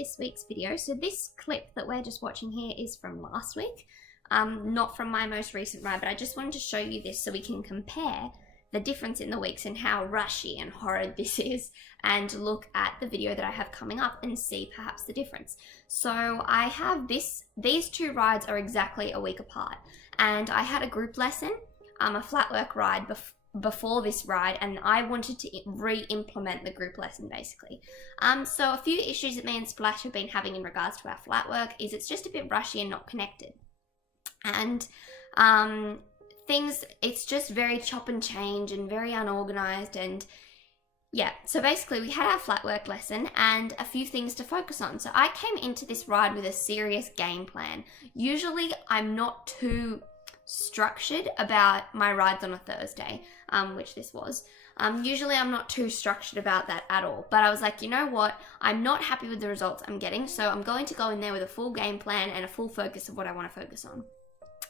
this week's video. So this clip that we're just watching here is from last week, not from my most recent ride, but I just wanted to show you this so we can compare the difference in the weeks and how rushy and horrid this is, and look at the video that I have coming up and see perhaps the difference. So I have these two rides are exactly a week apart, and I had a group lesson, a flat work ride before this ride, and I wanted to re-implement the group lesson basically. So a few issues that me and Splash have been having in regards to our flat work is it's just a bit rushy and not connected. And it's just very chop and change and very unorganized, and yeah, so basically we had our flat work lesson and a few things to focus on. So I came into this ride with a serious game plan. Usually I'm not too structured about my rides on a Thursday, which this was. Usually I'm not too structured about that at all, but I was like, you know what, I'm not happy with the results I'm getting, so I'm going to go in there with a full game plan and a full focus of what I want to focus on.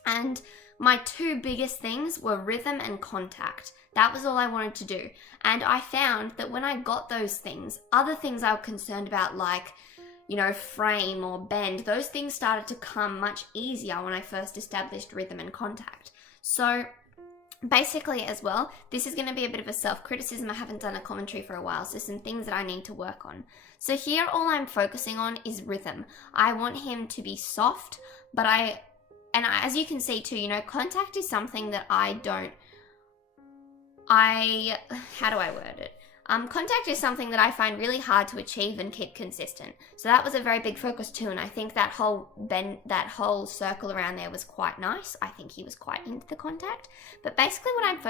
And my two biggest things were rhythm and contact. That was all I wanted to do. And I found that when I got those things, other things I was concerned about, like, you know, frame or bend, those things started to come much easier when I first established rhythm and contact. So basically as well, this is going to be a bit of a self-criticism. I haven't done a commentary for a while, so some things that I need to work on. So here all I'm focusing on is rhythm. I want him to be soft, but as you can see too, you know, contact is something that how do I word it? Contact is something that I find really hard to achieve and keep consistent. So that was a very big focus too, and I think that whole circle around there was quite nice. I think he was quite into the contact. But basically what I'm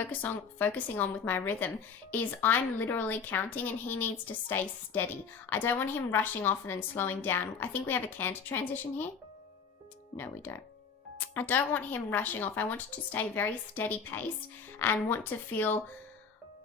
focusing on with my rhythm is I'm literally counting and he needs to stay steady. I don't want him rushing off and then slowing down. I think we have a canter transition here. No, we don't. I don't want him rushing off. I want it to stay very steady paced and want to feel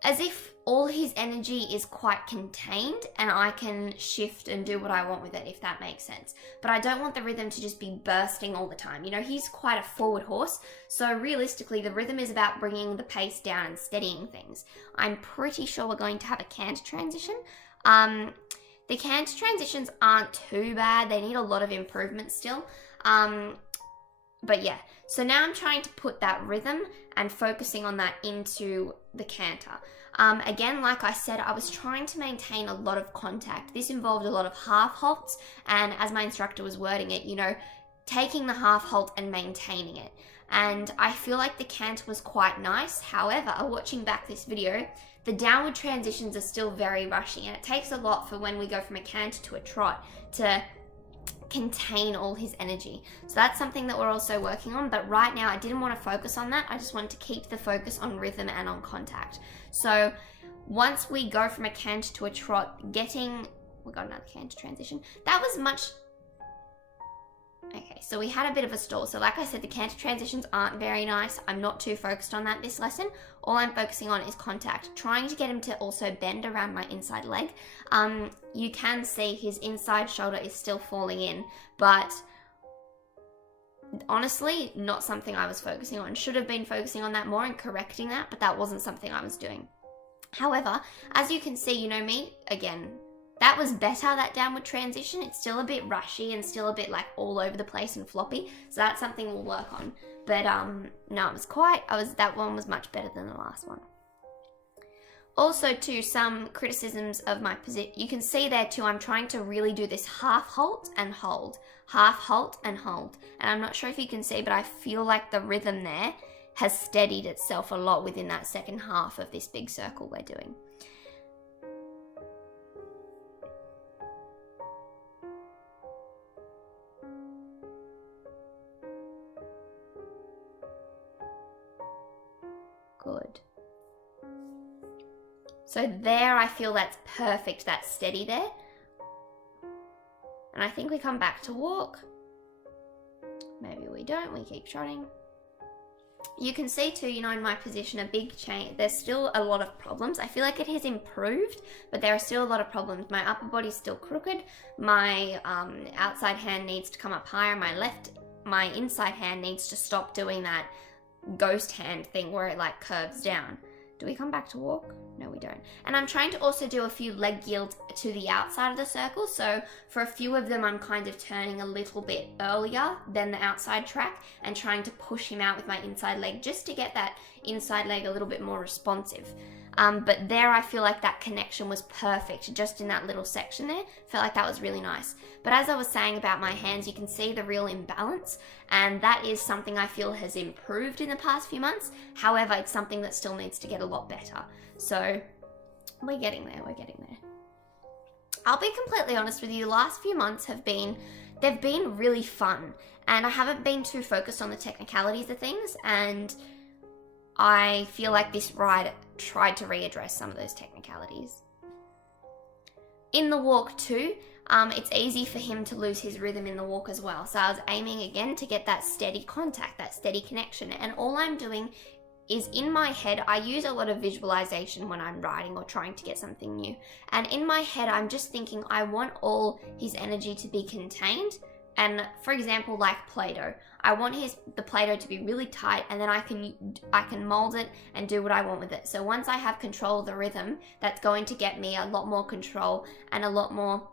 as if all his energy is quite contained and I can shift and do what I want with it, if that makes sense. But I don't want the rhythm to just be bursting all the time. You know, he's quite a forward horse, so realistically the rhythm is about bringing the pace down and steadying things. I'm pretty sure we're going to have a canter transition. The canter transitions aren't too bad. They need a lot of improvement still. But yeah, so now I'm trying to put that rhythm and focusing on that into the canter. Again, like I said, I was trying to maintain a lot of contact. This involved a lot of half halts, and as my instructor was wording it, you know, taking the half halt and maintaining it. And I feel like the canter was quite nice. However, watching back this video, the downward transitions are still very rushy, and it takes a lot for when we go from a canter to a trot to contain all his energy. So that's something that we're also working on, but right now I didn't want to focus on that. I just wanted to keep the focus on rhythm and on contact. So once we go from a canter to a trot, we got another canter transition. That was much... Okay, so we had a bit of a stall. So like I said, the canter transitions aren't very nice. I'm not too focused on that this lesson. All I'm focusing on is contact, trying to get him to also bend around my inside leg. You can see his inside shoulder is still falling in, but honestly, not something I was focusing on. Should have been focusing on that more and correcting that, but that wasn't something I was doing. However, as you can see, you know me, again, that was better, that downward transition. It's still a bit rushy and still a bit like all over the place and floppy. So that's something we'll work on. But no, that one was much better than the last one. Also too, some criticisms of my position. You can see there too, I'm trying to really do this half halt and hold. Half halt and hold. And I'm not sure if you can see, but I feel like the rhythm there has steadied itself a lot within that second half of this big circle we're doing. Good. So there, I feel that's perfect, that's steady there. And I think we come back to walk. Maybe we don't, we keep trotting. You can see too, you know, in my position, a big change. There's still a lot of problems. I feel like it has improved, but there are still a lot of problems. My upper body's still crooked. My outside hand needs to come up higher. My inside hand needs to stop doing that ghost hand thing where it like curves down. Do we come back to walk? No, we don't. And I'm trying to also do a few leg yields to the outside of the circle. So for a few of them, I'm kind of turning a little bit earlier than the outside track and trying to push him out with my inside leg just to get that inside leg a little bit more responsive. But there I feel like that connection was perfect just in that little section there. Felt like that was really nice. But as I was saying about my hands, you can see the real imbalance, and that is something I feel has improved in the past few months. However, it's something that still needs to get a lot better. So we're getting there, I'll be completely honest with you, the last few months they've been really fun, and I haven't been too focused on the technicalities of things, and I feel like this ride tried to readdress some of those technicalities. In the walk too, it's easy for him to lose his rhythm in the walk as well. So I was aiming again to get that steady contact, that steady connection. And all I'm doing is in my head, I use a lot of visualization when I'm riding or trying to get something new. And in my head, I'm just thinking I want all his energy to be contained. And for example, like Play-Doh, I want the Play-Doh to be really tight, and then I can mold it and do what I want with it. So once I have control of the rhythm, that's going to get me a lot more control and a lot more,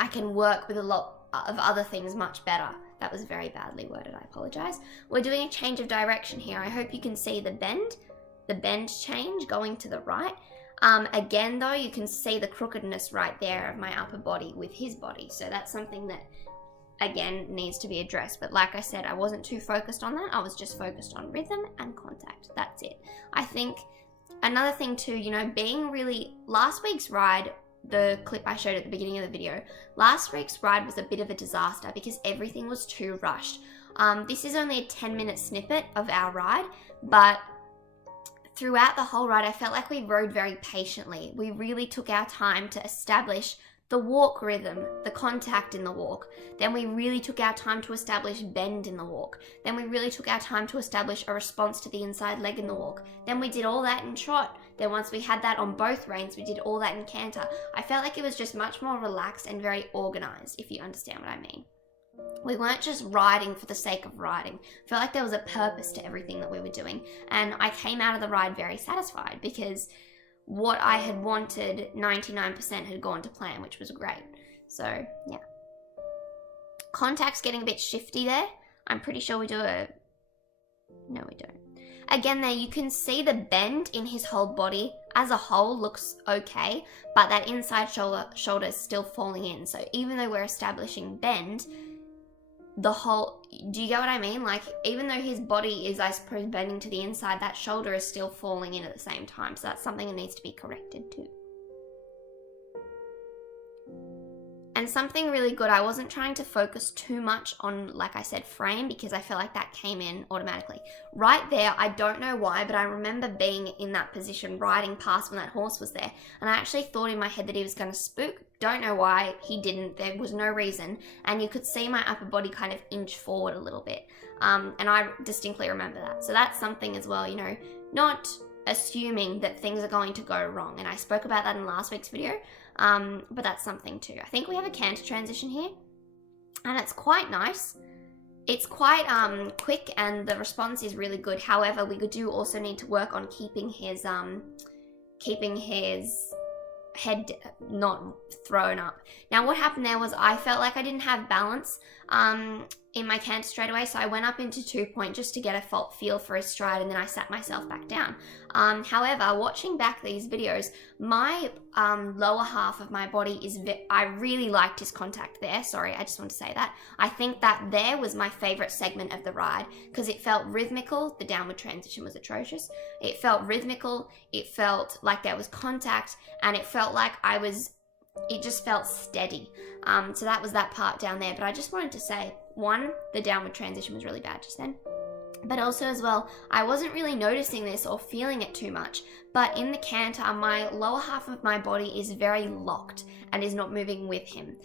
I can work with a lot of other things much better. That was very badly worded, I apologize. We're doing a change of direction here. I hope you can see the bend change going to the right. Again though, you can see the crookedness right there of my upper body with his body. So that's something that, again, needs to be addressed. But like I said, I wasn't too focused on that. I was just focused on rhythm and contact. That's it. I think another thing too, you know, being really, last week's ride, the clip I showed at the beginning of the video, last week's ride was a bit of a disaster because everything was too rushed. This is only a 10-minute snippet of our ride, but throughout the whole ride, I felt like we rode very patiently. We really took our time to establish the walk rhythm, the contact in the walk. Then we really took our time to establish bend in the walk. Then we really took our time to establish a response to the inside leg in the walk. Then we did all that in trot. Then once we had that on both reins, we did all that in canter. I felt like it was just much more relaxed and very organized, if you understand what I mean. We weren't just riding for the sake of riding. I felt like there was a purpose to everything that we were doing. And I came out of the ride very satisfied because what I had wanted, 99% had gone to plan, which was great. So, yeah. Contact's getting a bit shifty there. I'm pretty sure we do a... No, we don't. Again there, you can see the bend in his whole body as a whole looks okay, but that inside shoulder is still falling in. So even though we're establishing bend, the whole, do you get what I mean? Like, even though his body is, I suppose, bending to the inside, that shoulder is still falling in at the same time. So that's something that needs to be corrected too. And something really good, I wasn't trying to focus too much on, like I said, frame, because I felt like that came in automatically. Right there, I don't know why, but I remember being in that position, riding past when that horse was there, and I actually thought in my head that he was going to spook. Don't know why, he didn't, there was no reason, and you could see my upper body kind of inch forward a little bit, and I distinctly remember that. So that's something as well, you know, not assuming that things are going to go wrong, and I spoke about that in last week's video. But that's something too. I think we have a canter transition here, and it's quite nice. It's quite quick, and the response is really good. However, we do also need to work on keeping his head not thrown up. Now what happened there was I felt like I didn't have balance in my canter straight away, so I went up into 2-point just to get a feel for his stride, and then I sat myself back down. However, watching back these videos, my lower half of my body is, I really liked his contact there. Sorry, I just want to say that. I think that there was my favorite segment of the ride because it felt rhythmical. The downward transition was atrocious. It felt rhythmical. It felt like there was contact, and it felt like it just felt steady. So that was that part down there. But I just wanted to say, one, the downward transition was really bad just then. But also as well, I wasn't really noticing this or feeling it too much. But in the canter, my lower half of my body is very locked and is not moving with him.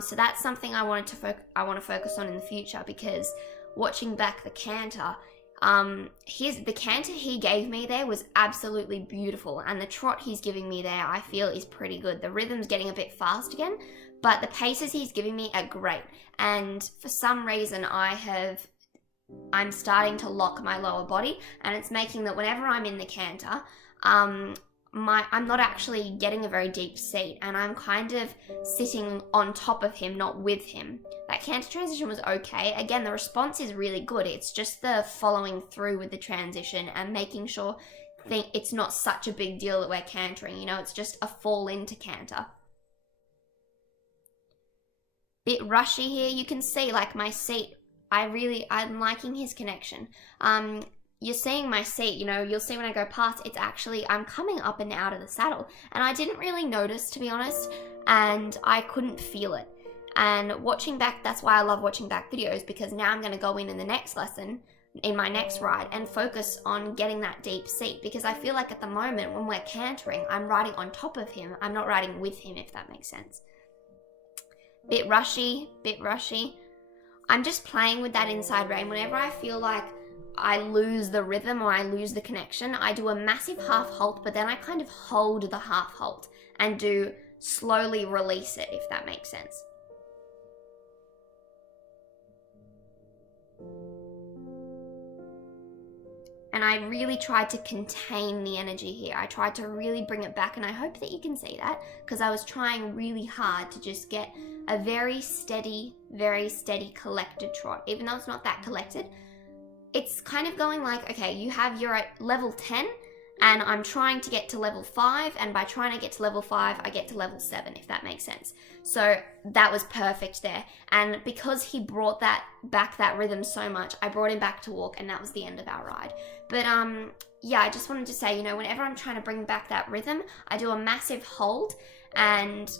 So that's something I want to focus on in the future, because watching back the canter, the canter he gave me there was absolutely beautiful, and the trot he's giving me there I feel is pretty good. The rhythm's getting a bit fast again, but the paces he's giving me are great, and for some reason I have I'm starting to lock my lower body, and it's making that whenever I'm in the canter, I'm not actually getting a very deep seat, and I'm kind of sitting on top of him, not with him. That canter transition was okay. Again, the response is really good. It's just the following through with the transition and making sure it's not such a big deal that we're cantering, you know, it's just a fall into canter. Bit rushy here. You can see like my seat, I'm liking his connection. You're seeing my seat, you know, you'll see when I go past, it's actually, I'm coming up and out of the saddle, and I didn't really notice, to be honest, and I couldn't feel it. And watching back, that's why I love watching back videos, because now I'm going to go in the next lesson, in my next ride, and focus on getting that deep seat, because I feel like at the moment when we're cantering, I'm riding on top of him, I'm not riding with him, if that makes sense. Bit rushy, bit rushy. I'm just playing with that inside rein. Whenever I feel like I lose the rhythm or I lose the connection, I do a massive half halt, but then I kind of hold the half halt and do slowly release it, if that makes sense. And I really tried to contain the energy here. I tried to really bring it back, and I hope that you can see that, because I was trying really hard to just get a very steady collected trot. Even though it's not that collected, it's kind of going like, okay, you're at level 10, and I'm trying to get to level 5, and by trying to get to level 5, I get to level 7, if that makes sense. So that was perfect there. And because he brought that rhythm so much, I brought him back to walk, and that was the end of our ride. But yeah, I just wanted to say, you know, whenever I'm trying to bring back that rhythm, I do a massive hold and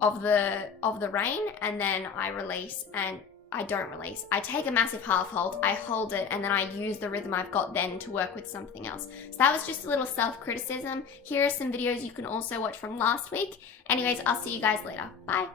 of the rein, and then I release, and I don't release. I take a massive half hold, I hold it, and then I use the rhythm I've got then to work with something else. So that was just a little self-criticism. Here are some videos you can also watch from last week. Anyways, I'll see you guys later. Bye.